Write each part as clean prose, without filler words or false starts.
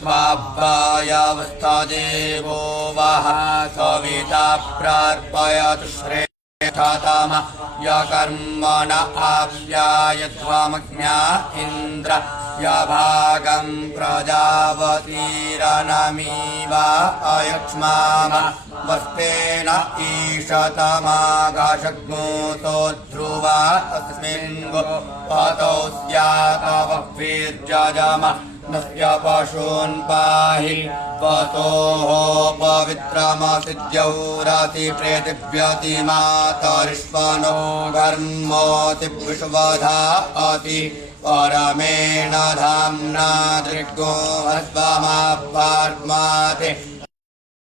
त्वाब्बायावस्थादेवो वः सविता प्रार्पयतु श्रेष्ठतम यकर्मण आप्यायध्वमज्ञा इन्द्र यभागं प्रजावतीरनमीव अयक्ष्माम वस्तेन ईशतमागाशग्नोतो ध्रुवा अस्मिन् गोपतौ स्यातववीर्यजम नस्य पशून् पाहि वतोः पवित्रमसिद्यौरति प्रेतिभ्यति मातरिष्वनो घर्मोति विश्वधा अति परमेण धाम्ना दृग्गो हस्वमापार्माते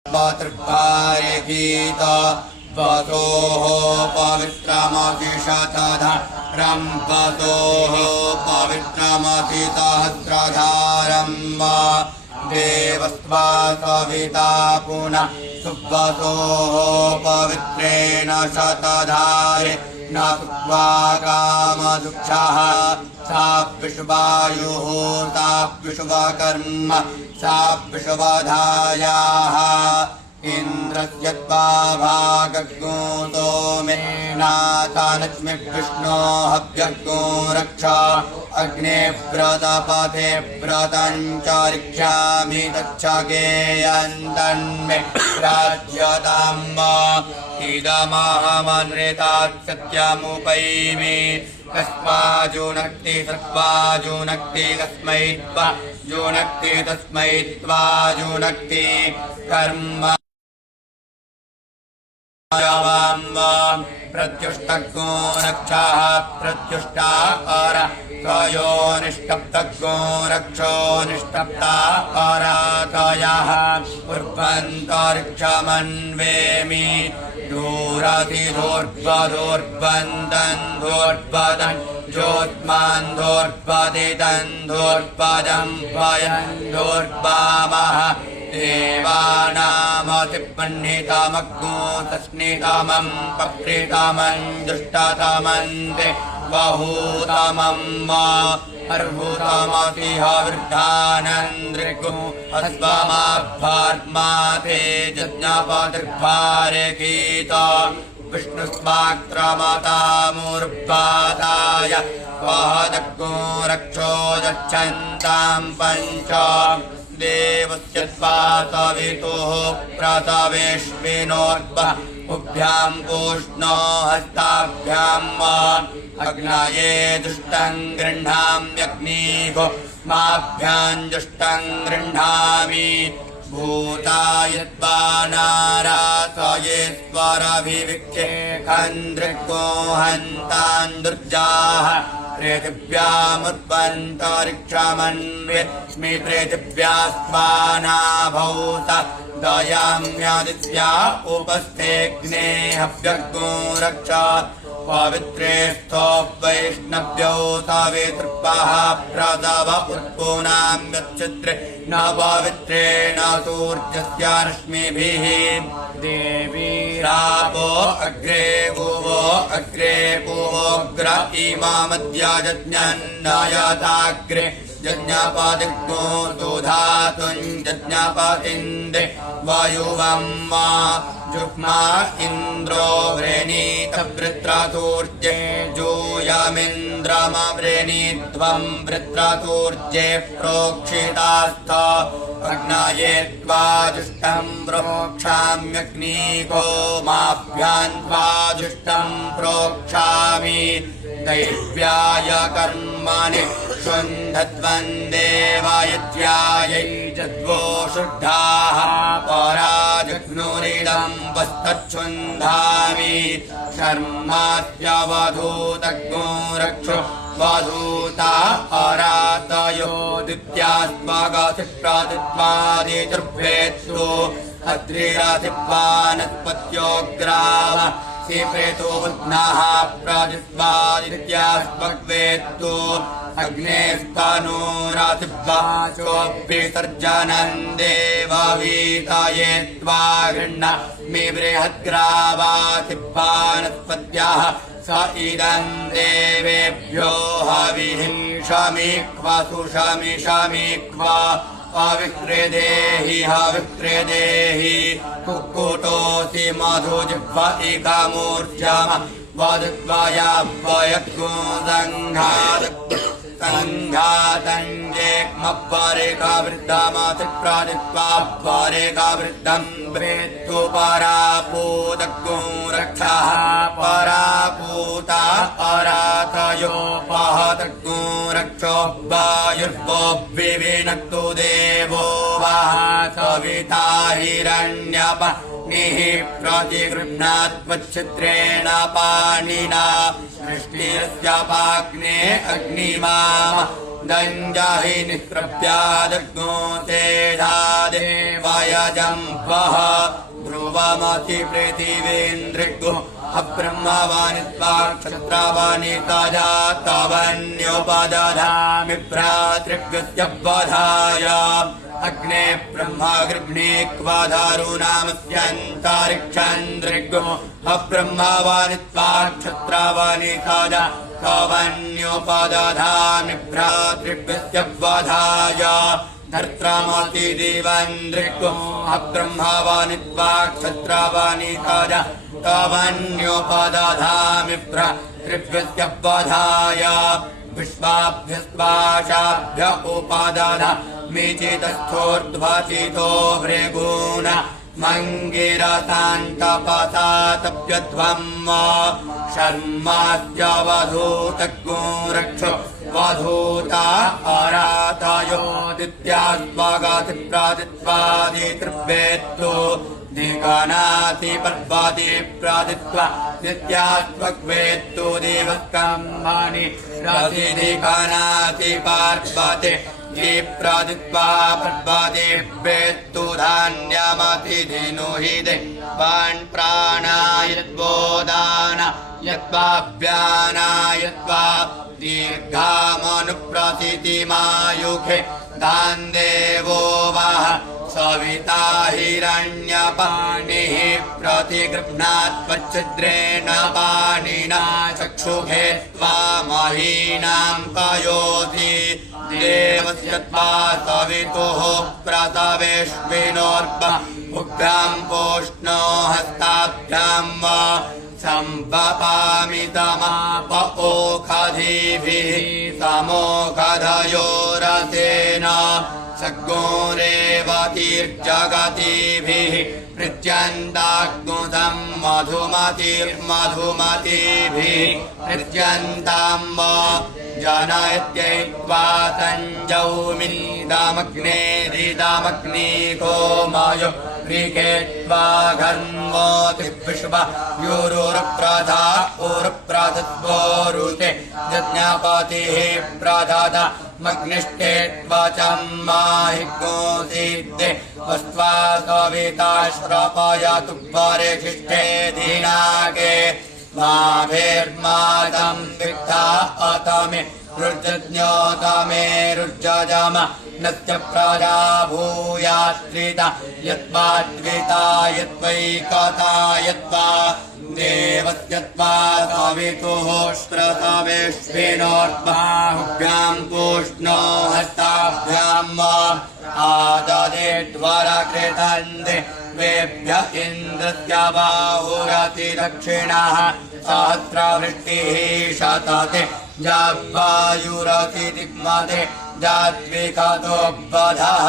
पत्रिभार्य गीत वतोः पवित्रमसि शतधारं वतोः पवित्रमसि सहस्रधारं देवस्त्वा सविता पुनः सुवतोः पवित्रेण शतधारे न सुत्वा कामदुक्षः सा विश्वायुः सा विश्वकर्म सा विश्वधायाः इन्द्रस्य भागज्ञोतो मे नाथलक्ष्मी विष्णो हव्यज्ञो रक्षा अग्ने व्रतपथे व्रतं च ऋक्षामि तच्छगेयन्तन्मे राज्यताम् इदमहमनृतात् सत्यमुपैमि कस्माजुनक्ति सत्त्वाजुनक्ति कस्मै त्वा जुनक्ति तस्मै त्वाजुनक्ति कर्म प्रत्युष्टज्ञो रक्षः प्रत्युष्टा पर त्रयो निष्टप्तज्ञो रक्षो निष्टप्ता परातयः उर्वन्तरिक्षमन्वेमि दूरधिधोर्ध्वदोर्वन्दन् धोर्वदन् ज्योत्मान् धोर्वदिदन् धोर्वदं भयन् धोर्वामः देवानामतिपण्डितमग्नो तस्नितमं पप्रीतमं दुष्टतमन्ते बहुतमं अर्भुतमतिह वृद्धानन्द्रिगो अस्वमाभार्माते यज्ञपतिर्भारे गीत विष्णुस्वाक्रमतामुर्पादाय वहदग्नो रक्षो यच्छन्तां पञ्च देवस्य स्वासवितुः प्रसवेश्विनोर्वः उभ्यां पूष्णो हस्ताभ्याम् अग्नये दुष्टं गृह्णाम्यग्निगो माभ्यां दुष्टं गृह्णामि भूताय त्वा नारासयेश्वरभिविक्षे खन्द्रिको हन्तान् दुर्जाः प्रेतिभ्यामुत्पन्तरिक्षमन्वेस्मि प्रेतिभ्यास्त्वानाभूत दयाम्यादित्या उपस्थेऽग्ने हव्यग्नो रक्षात् पवित्रे स्थो वैष्णव्यो सवितृपः प्रदव उत्पूनाम्यच्छिद्रे न पवित्रेण सूर्यस्य रश्मिभिः देवी रावो अग्रे भुवो अग्रे भुवोग्र इमामद्यजज्ञन्नयताग्रे यज्ञपदिग्नो दुधातुं यज्ञपदिन्दे वायुवं जुह्मा इन्द्रो वृणीत वृत्रतूर्जे जूयमिन्द्रमवृणीत्वं वृत्रतूर्जे प्रोक्षितास्थ अग्नये त्वा जुष्टं प्रोक्षाम्यग्निको माभ्यां त्वा जुष्टं प्रोक्षामि दैव्याय कर्मणि शुन्धद्वन्देवायत्यायै जद्वो शुद्धाः पराजग्नुरिदं वस्तच्छुन्धामि शर्मास्यवधूतज्ञो रक्षो वधूता अरातयो दित्यास्मगसिप्रादित्वादितुर्भेत्सु अद्रिरसिप्वानस्पत्योग्राव प्रेतो बुध्नः प्रादित्वादित्यास्मग्वेत्तु अग्नेस्तनूरातिर्वाचोऽभिसर्जनं देववीतये त्वा गृह्ण मे बृहद्ग्रावातिर्वानस्पत्याः स इदं देवेभ्यो हविः शमिक्व सुशमिशमिक्व अविक्रेदेहि हविक्रेदेहि कुक्कुटोऽसि मधुजिह्वा इकामूर्जाम वदत्वाया वयत्को सङ्घातञ्जेक्मपरेका वृद्धामातिप्रादित्वा परेका वृद्धं प्रेत्तु परापूतको रक्षः परापूता परातयोपहतको रक्षो वायुर्वो विविनक्तु देवो वः सविता हिरण्यप निः प्रतिगृह्णात्वच्छिद्रेण पाणिना सृष्टिरस्यापाग्ने अग्निमाम दञ्जाहि निःसृप्यादग्नो तेधादेवयजम्पः ध्रुवमसि पृथिवीन्द्रिगो अब्रह्मवानित्वा क्षत्रावानि ताजा तवन्योपदधामि भ्रातृभ्यस्य वधाय अग्ने ब्रह्मगृह्णीक्वाधारूणामस्यन्तरिक्षन्द्रिगो अब्रह्मवानित्वा क्षत्रावानि ताजा तवन्योपदधामि भ्रातृभ्यस्य वधाय धर्त्रामसि देवन्द्रिगो अब्रह्मवानित्वा क्षत्रावानि ताजा तवन्योपदधामि भ्रातृभ्यस्य वधाय विश्वाभ्यस्वाशाभ्य उपादधामि चेतस्थोर्ध्वाचितो भृगून् मङ्गिरसान्तपसातप्यध्वम् शर्मास्य वधूतज्ञो रक्षो वधूता अरातायोदित्यास्वागातिप्रादित्वादितृभ्येत्तो दिगनाति पर्वादि प्रादित्वा नित्यात्वक्वेत्तो देवस्कम्भानि रातिदिगनाति पार्वते ये प्रादित्वा पर्वादेभ्येत्तो धान्यमतिधिनो हि देवान् प्राणायत्वोदान यत्वाभ्यानायत्वा दीर्घामनुप्रसितिमायुखे दान् देवो वः सविता हिरण्यपाणिः प्रतिगृह्णात्वच्छिद्रेण पाणिना चक्षुषे त्वा महीनां पयोधि देवस्य त्वा सवितुः प्रसवेष्विनोर्भुभ्यां पोष्णो हस्ताभ्यां वा सम्पपामि तमाप ओखधीभिः समोखधयोरसेन सग्गोरेवतीर्जगतीभिः पृच्छन्ताग्नुदं मधुमतिर्मधुमतीभिः पृच्छन्तां जनयत्यैत्वा तञ्जौमिदमग्नेरिदमग्निको मयो ऋकेत्वा घन्मोति विश्व योरुरप्रधा उरप्रधत्वोरुते यज्ञपतिः प्रदद मग्निष्ठेत्वचं माहिकोऽसीद्दे वस्त्वा सविता श्रपयतु परिशिष्टे दिनागे माभिर्मादं विद्धा अतमे रुज्जज्ञोतमे रुज्जजम नस्य प्रजा भूयात्रिता यत्वा द्विता यत्वैकता यत्वा देवस्य त्वा सवितुः श्रसवेष्विनोर्बाहुभ्यां पूष्णो हस्ताभ्याम् आददे द्वरकृतन्ते वेभ्य इन्द्रस्य बाहुरति दक्षिणः सहस्रवृष्टिः शतते जावायुरति दिग्मते जात्विकतो बधः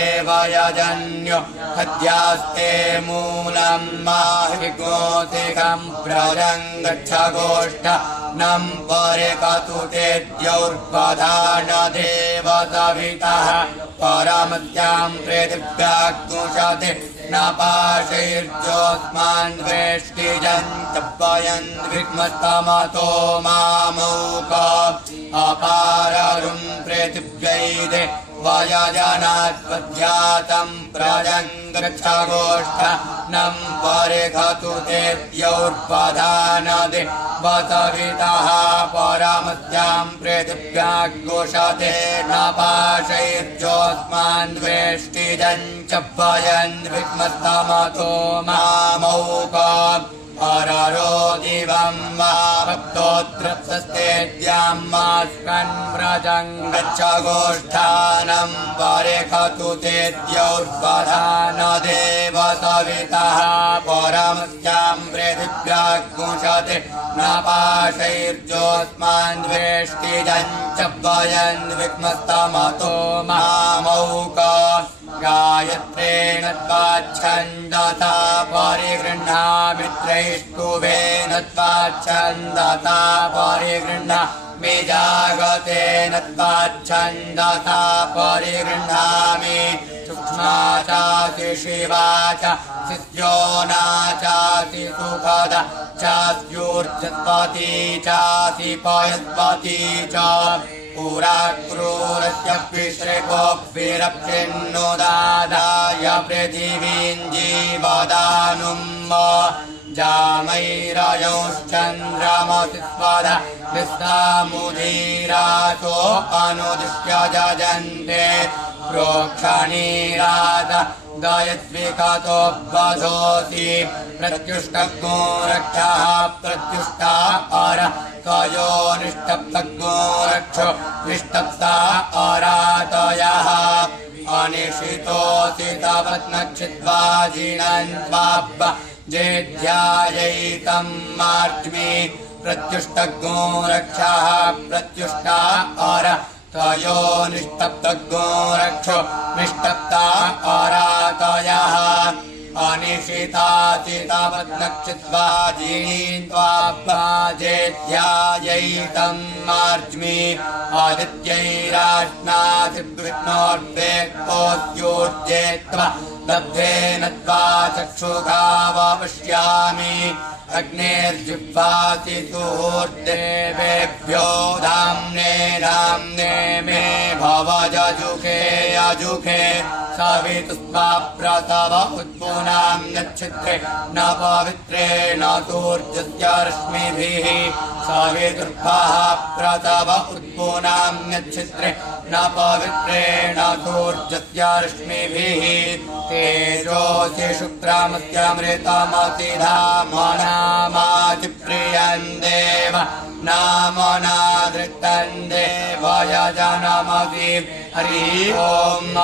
पृथिवीदेवयजन्यो हत्यास्ते मूलं माहिकोतिकं प्रजं गच्छ गोष्ठ नं परिकतुते द्यौर्बधान देवसवितः परमत्यां पृथिव्याग्नुषते न पाशैर्जोऽस्मान् वेष्टिजन् तपयन् विग्मस्तमतो मामौक अपाररुं पृथिव्यैदे वयजनात्वध्यातं प्रजं गच्छ गोष्ठ नं परिखतु ते द्यौर्बधानदे वसवितः परमत्यां पृथिव्याग्नुषते न पाशैर्जोऽस्मान् वेष्टिजन् चपयन् विग्मस्तमतो मामौक पररो दिवं वा भक्तोऽत्रप्सस्तेद्याम्मास्कन् व्रजं गच्छ गोष्ठानं परिखतु तेद्यौर्वधानदेव सवितः परमस्यां पृथिव्याग्मुषते न पाशैर्जोऽस्मान् द्वेष्टिजञ्च वयन् विघ्नस्तमतो मामौका गायत्रेण त्वाच्छन्दसा परिगृह्णामि त्रैष्टुभेन त्वाच्छन्दसा परिगृह्णामि जागतेन त्वाच्छन्दसा परिगृह्णामि सूक्ष्मा चासि शिवा च शिष्योना चासि सुखदा चास्यूर्जस्पति चासि पयस्पति च पुराक्रूरस्य विश्रेकोऽभिरप्सिन्नुदादाय पृथिवीं जीवदानुम् जामैरयोश्चन्द्रमसि स्वधा विस्तामुदीरासो अनुदिश्य जजन्ते प्रोक्षणीराद दयद्विकतो वधोऽसि प्रत्युष्टग्नो रक्षः प्रत्युष्टा अर तयो निष्टप्तग्नो रक्षो निष्टप्ता अरातयः अनिशितोऽसि तवत्नक्षित्वा जिनन्त्वाब्ब जेध्यायैतं मार्च्मि प्रत्युष्टग्नो रक्षः प्रत्युष्टा अर तयो निष्टप्तग्नो रक्षो निष्टप्ता अरातयः अनिशितासि तावत्नक्षित्वा जीत्वा जेध्यायैतं मार्च्मि आदित्यैराश्नादिविष्णोर्वेक्पोद्योर्जेत्वा लब्धेन त्वा चक्षुषावपश्यामि अग्नेर्जिह्वासि सुहृद्देवेभ्यो धाम्ने धाम्ने मे भव जजुषे यजुषे सवितुस्त्वा प्रसव उत्पुनां नक्षत्रे न पवित्रेण सूर्यस्य रश्मिभिः सवितुर्भः प्रसव उत्पुनां नक्षत्रे न पवित्रेण सूर्यस्य रश्मिभिः तेजोऽसि शुक्रामस्यामृतमसि धामनामासि प्रियं देव नामना धृतं देव यजनमसि हरि ओम्।